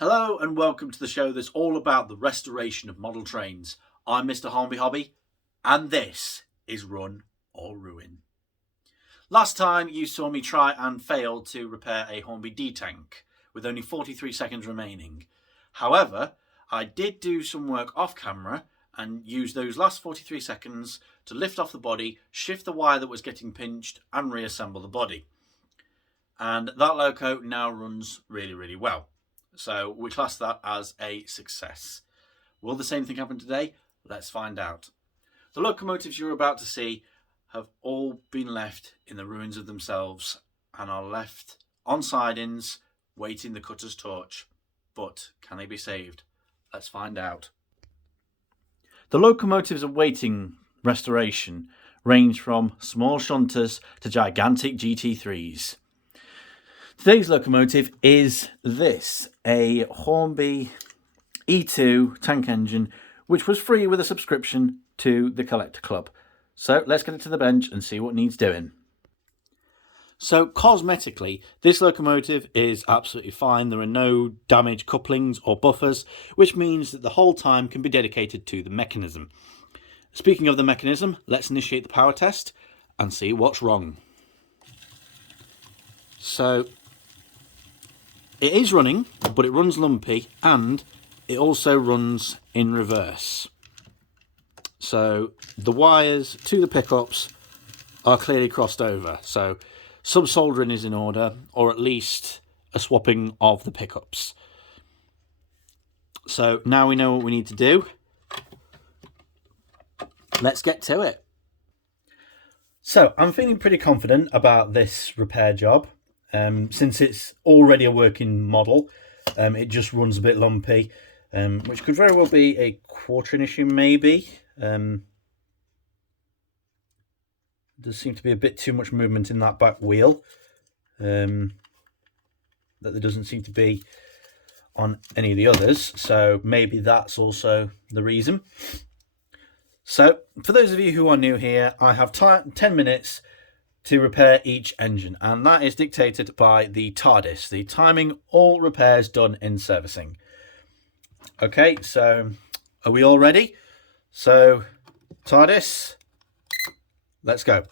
Hello and welcome to the show that's all about the restoration of model trains. I'm Mr. Hornby Hobby and this is Run or Ruin. Last time you saw me try and fail to repair a Hornby D-tank with only 43 seconds remaining. However, I did do some work off camera and use those last 43 seconds to lift off the body, shift the wire that was getting pinched and reassemble the body. And that loco now runs really well. So we class that as a success. Will the same thing happen today? Let's find out. The locomotives you're about to see have all been left in the ruins of themselves and are left on sidings waiting the cutter's torch. But can they be saved? Let's find out. The locomotives awaiting restoration range from small shunters to gigantic GT3s. Today's locomotive is this, a Hornby E2 tank engine, which was free with a subscription to the Collector Club. So let's get it to the bench and see what needs doing. So cosmetically, this locomotive is absolutely fine. There are no damaged couplings or buffers, which means that the whole time can be dedicated to the mechanism. Speaking of the mechanism, let's initiate the power test and see what's wrong. So it is running, but it runs lumpy and it also runs in reverse. So the wires to the pickups are clearly crossed over. So sub-soldering is in order, or at least a swapping of the pickups. So now we know what we need to do. Let's get to it. So I'm feeling pretty confident about this repair job. Since it's already a working model, it just runs a bit lumpy, which could very well be a quartering issue maybe. There does seem to be a bit too much movement in that back wheel that there doesn't seem to be on any of the others, so maybe that's also the reason. So for those of you who are new here, I have 10 minutes to repair each engine, and that is dictated by the TARDIS, the timing all repairs done in servicing. Okay, so are we all ready? So TARDIS, let's go.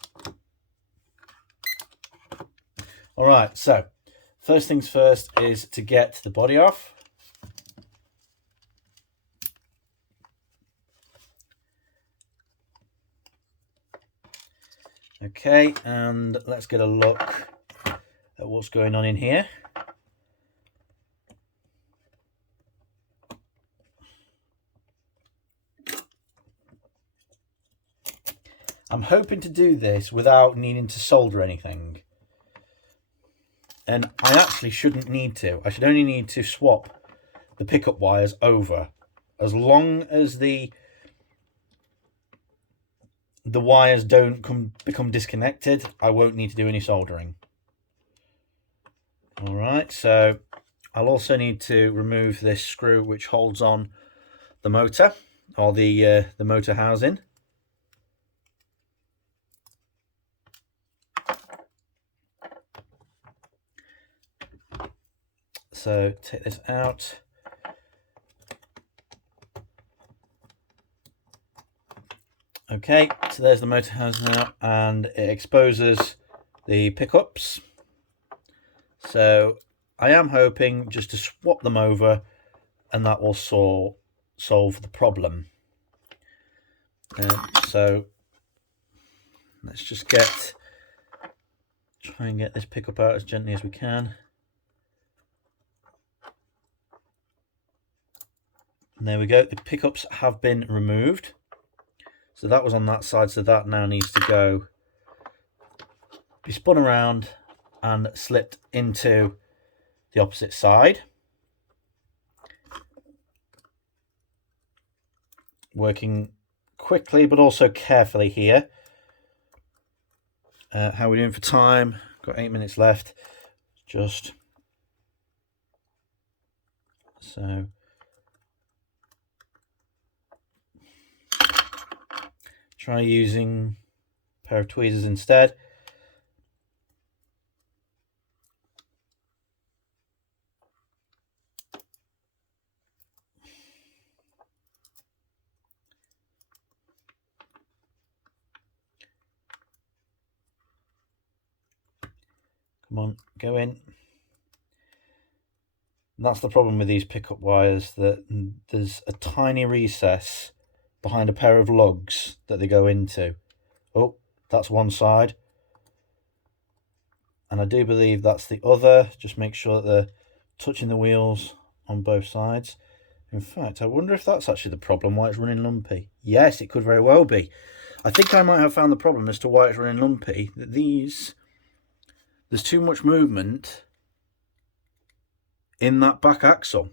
All right, so first things first is to get the body off. Okay, and let's get a look at what's going on in here. I'm hoping to do this without needing to solder anything. And I actually shouldn't need to. I should only need to swap the pickup wires over. As long as the wires don't become disconnected, I won't need to do any soldering. All right, so I'll also need to remove this screw which holds on the motor, or the motor housing. So take this out. Okay, so there's the motor housing now, and it exposes the pickups. So I am hoping just to swap them over and that will solve the problem. So let's just try and get this pickup out as gently as we can. And there we go, the pickups have been removed. So that was on that side, so that now needs to be spun around and slipped into the opposite side. Working quickly but also carefully here. How are we doing for time? Got 8 minutes left. Just so. Try using a pair of tweezers instead. Come on, go in. That's the problem with these pickup wires, that there's a tiny recess behind a pair of lugs that they go into. Oh, that's one side. And I do believe that's the other. Just make sure that they're touching the wheels on both sides. In fact, I wonder if that's actually the problem, why it's running lumpy. Yes, it could very well be. I think I might have found the problem as to why it's running lumpy. That there's too much movement in that back axle.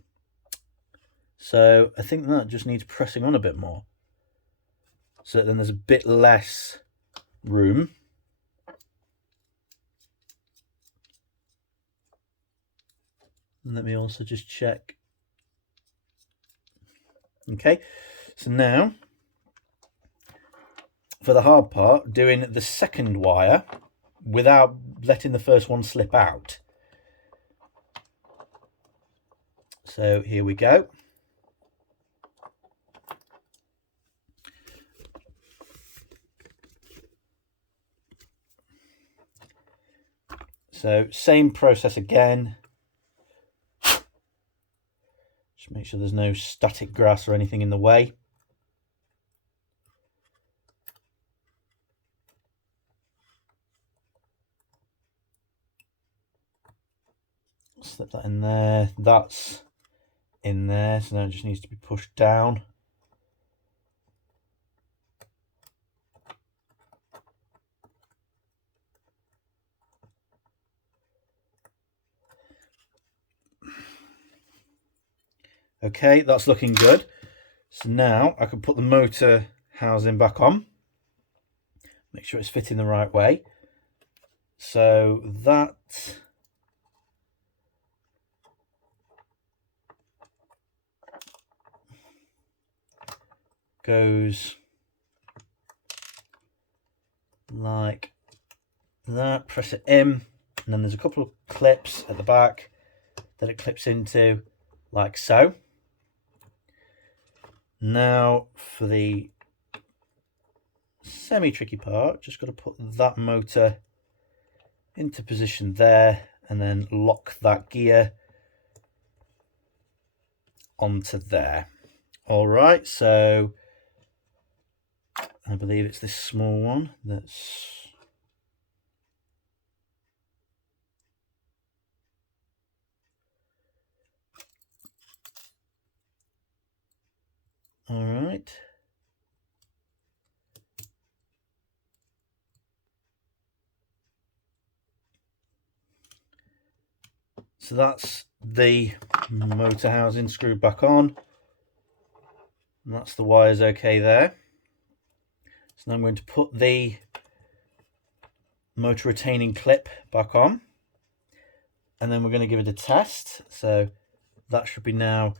So I think that just needs pressing on a bit more. So then there's a bit less room. And let me also just check. Okay, so now for the hard part, doing the second wire without letting the first one slip out. So here we go. So same process again. Just make sure there's no static grass or anything in the way. Slip that in there. That's in there, so now it just needs to be pushed down. Okay, that's looking good. So now I can put the motor housing back on. Make sure it's fitting the right way. So that goes like that. Press it in, and then there's a couple of clips at the back that it clips into, like so. Now for the semi-tricky part, just got to put that motor into position there and then lock that gear onto there. All right, so I believe it's this small one that's all right. So that's the motor housing screwed back on. And that's the wires okay there. So now I'm going to put the motor retaining clip back on. And then we're going to give it a test. So that should be now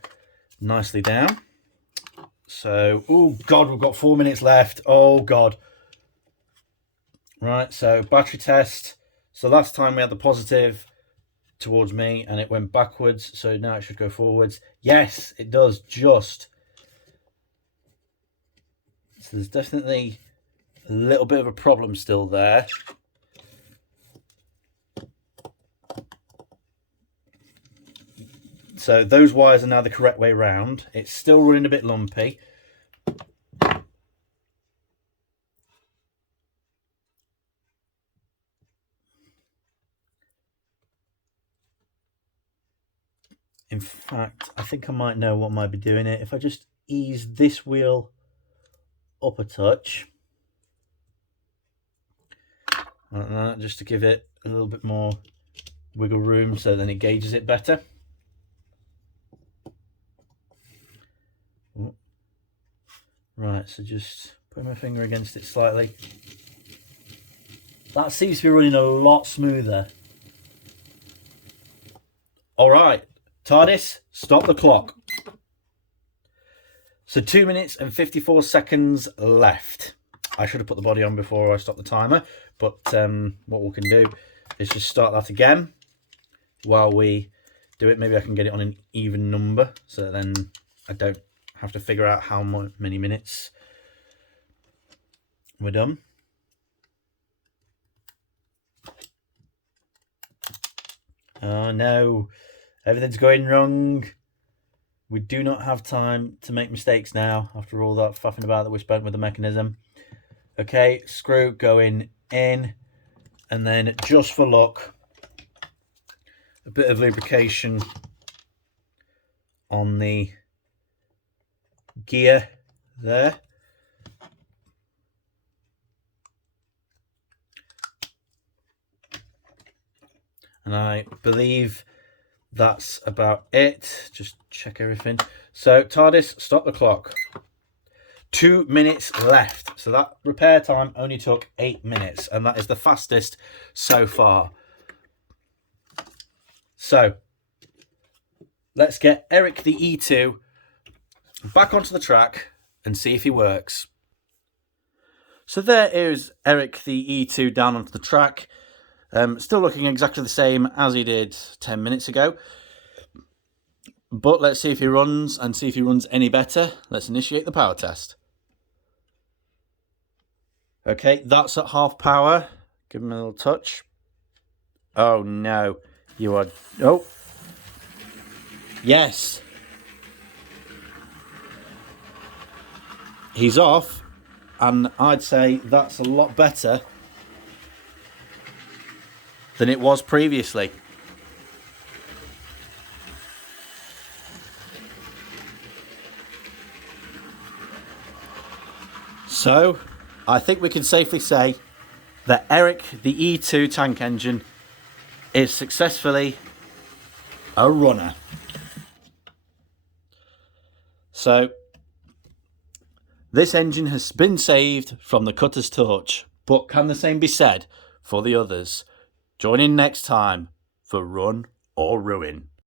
nicely down. So, oh God, we've got 4 minutes left. Oh God. Right, so battery test. So last time we had the positive towards me and it went backwards, so now it should go forwards. Yes, it does, just. So there's definitely a little bit of a problem still there. So those wires are now the correct way round. It's still running a bit lumpy. In fact, I think I might know what might be doing it. If I just ease this wheel up a touch, like that, just to give it a little bit more wiggle room so then it gauges it better. Ooh. Right, so just put my finger against it slightly. That seems to be running a lot smoother. All right, TARDIS, stop the clock. So 2 minutes and 54 seconds left. I should have put the body on before I stopped the timer, but what we can do is just start that again while we do it. Maybe I can get it on an even number so then I don't have to figure out how many minutes we're done. Oh no, everything's going wrong. We do not have time to make mistakes now after all that faffing about that we spent with the mechanism. Okay, screw going in, and then just for luck, a bit of lubrication on the gear there. And I believe that's about it. Just check everything. So TARDIS, stop the clock. 2 minutes left. So that repair time only took 8 minutes, and that is the fastest so far. So let's get Eric the E2 back onto the track and see if he works. So there is Eric the E2 down onto the track. Still looking exactly the same as he did 10 minutes ago. But let's see if he runs and see if he runs any better. Let's initiate the power test. Okay, that's at half power. Give him a little touch. Oh no, you are... Oh. Yes. He's off, and I'd say that's a lot better than it was previously. So, I think we can safely say that Eric the E2 tank engine is successfully a runner. So, this engine has been saved from the cutter's torch, but can the same be said for the others? Join in next time for Run or Ruin.